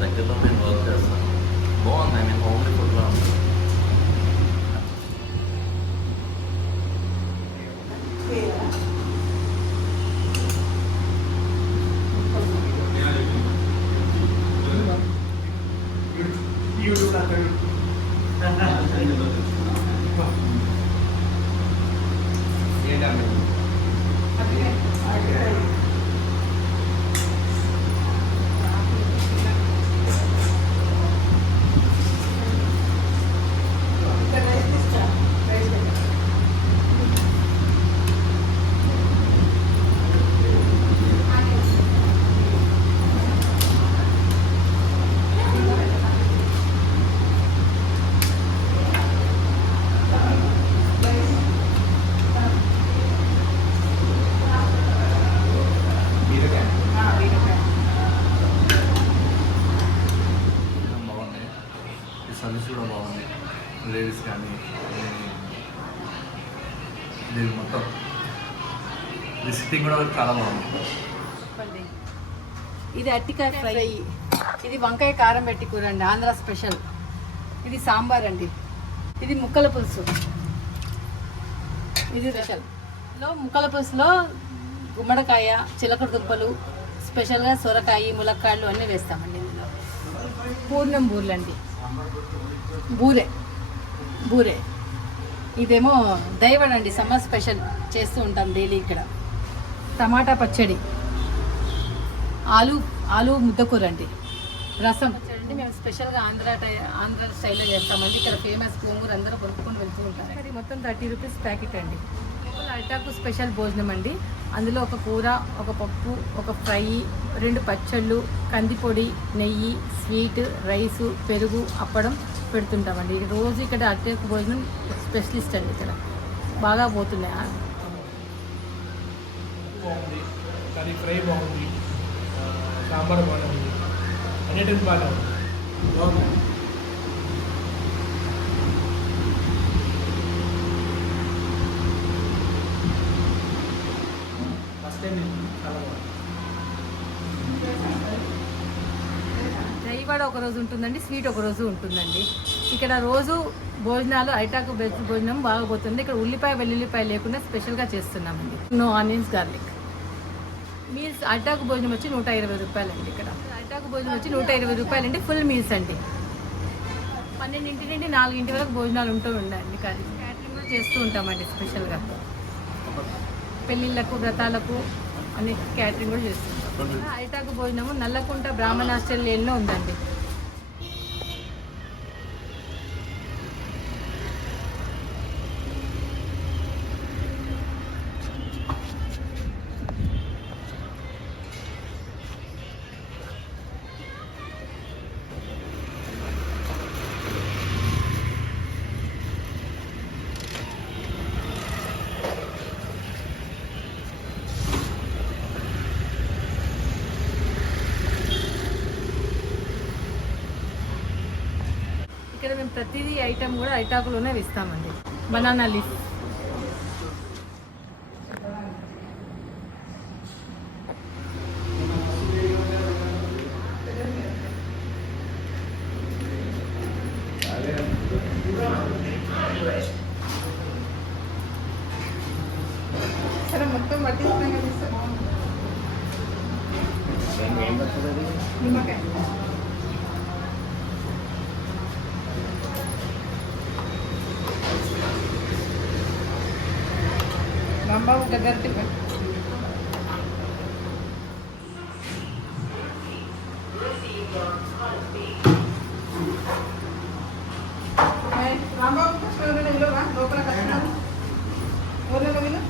దగ్గరలో నేను వర్క్ చేస్తాను. బాగుంది, నేను హోమ్లీ ఫుడ్లో ఉంది. సర్వీస్ కూడా బాగుంది, లేడీస్ కానీ ఇది మొత్తం సిట్టింగ్ కూడా చాలా బాగుంది. ఇది అట్టికాయ ఫ్రై, ఇది వంకాయ కారం పెట్టి కూర అండి, ఆంధ్ర స్పెషల్. ఇది సాంబార్ అండి, ఇది ముక్కల పులుసు, ఇది స్పెషల్. ముక్కల పులుసులో గుమ్మడికాయ, చిలకడ దుంపలు, స్పెషల్గా సొరకాయ, ములక్కాయలు అన్నీ వేస్తామండి. ఇందులో పూర్ణం బూరెలు అండి, బూరే. ఇదేమో దైవడ్ అండి, సమ్మర్ స్పెషల్ చేస్తూ ఉంటాం డైలీ ఇక్కడ. టమాటా పచ్చడి, ఆలు ముద్దకూర అండి, రసం అండి. మేము స్పెషల్గా ఆంధ్ర స్టైల్లో చేస్తామండి. ఇక్కడ ఫేమస్ గోంగూర అందరూ కొనుక్కొని వెళ్తూ ఉంటారు. అది మొత్తం 30 రూపీస్ ప్యాకెట్ అండి. అరిటాకు స్పెషల్ భోజనం అండి. అందులో ఒక కూర, ఒక పప్పు, ఒక ఫ్రై, 2 పచ్చళ్ళు, కందిపొడి, నెయ్యి, స్వీట్, రైసు, పెరుగు, అప్పడం పెడుతుంటామండి. రోజు ఇక్కడ అరిటాకు భోజనం స్పెషలిస్ట్ అండి. ఇక్కడ బాగా పోతున్నాయి. కర్రీ ఫ్రై బాగుంది, సాంబార్ బాగుంది, అన్నిటికీ బాగుంది. దహివడ ఒక రోజు ఉంటుందండి, స్వీట్ ఒక రోజు ఉంటుందండి. ఇక్కడ రోజు భోజనాలు అరిటాకు భోజనం బాగా పోతుంది. ఇక్కడ ఉల్లిపాయ వెల్లుల్లిపాయ లేకుండా స్పెషల్గా చేస్తున్నామండి. No onions, garlic. మీల్స్ అరిటాకు భోజనం వచ్చి 120 రూపాయలండి. ఇక్కడ అరిటాకు భోజనం వచ్చి 120 రూపాయలండి. ఫుల్ మీల్స్ అండి. 12 నుండి 4 వరకు భోజనాలు ఉంటూ ఉండండి. క్యాటరింగ్ కూడా చేస్తూ ఉంటామండి. స్పెషల్గా పెళ్ళిళ్ళకు, వ్రతాలకు అన్ని క్యాటరింగ్ కూడా చేస్తుంటాం. అరిటాకు భోజనము నల్లకుంట బ్రాహ్మణ ఆస్ట్రేలియాలో ఉందండి. ఇక్కడ మేము ప్రతిదీ ఐటమ్ కూడా అరిటాకులోనే ఇస్తామండి. బనానా లీఫ్, సరే మొత్తం పట్టిస్తున్నాం కదా. నిమ్మకాయ, రాంబాబు దగ్గరికి రాంబాబు లోపల కట్టినారు ఊర్లో వీళ్ళు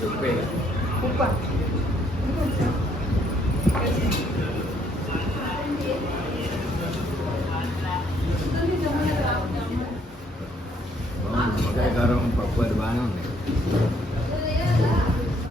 చెప్పే ఉప్ప బాగుంది, నిమ్మకాయ కారం పప్పు అది బాగానే ఉంది.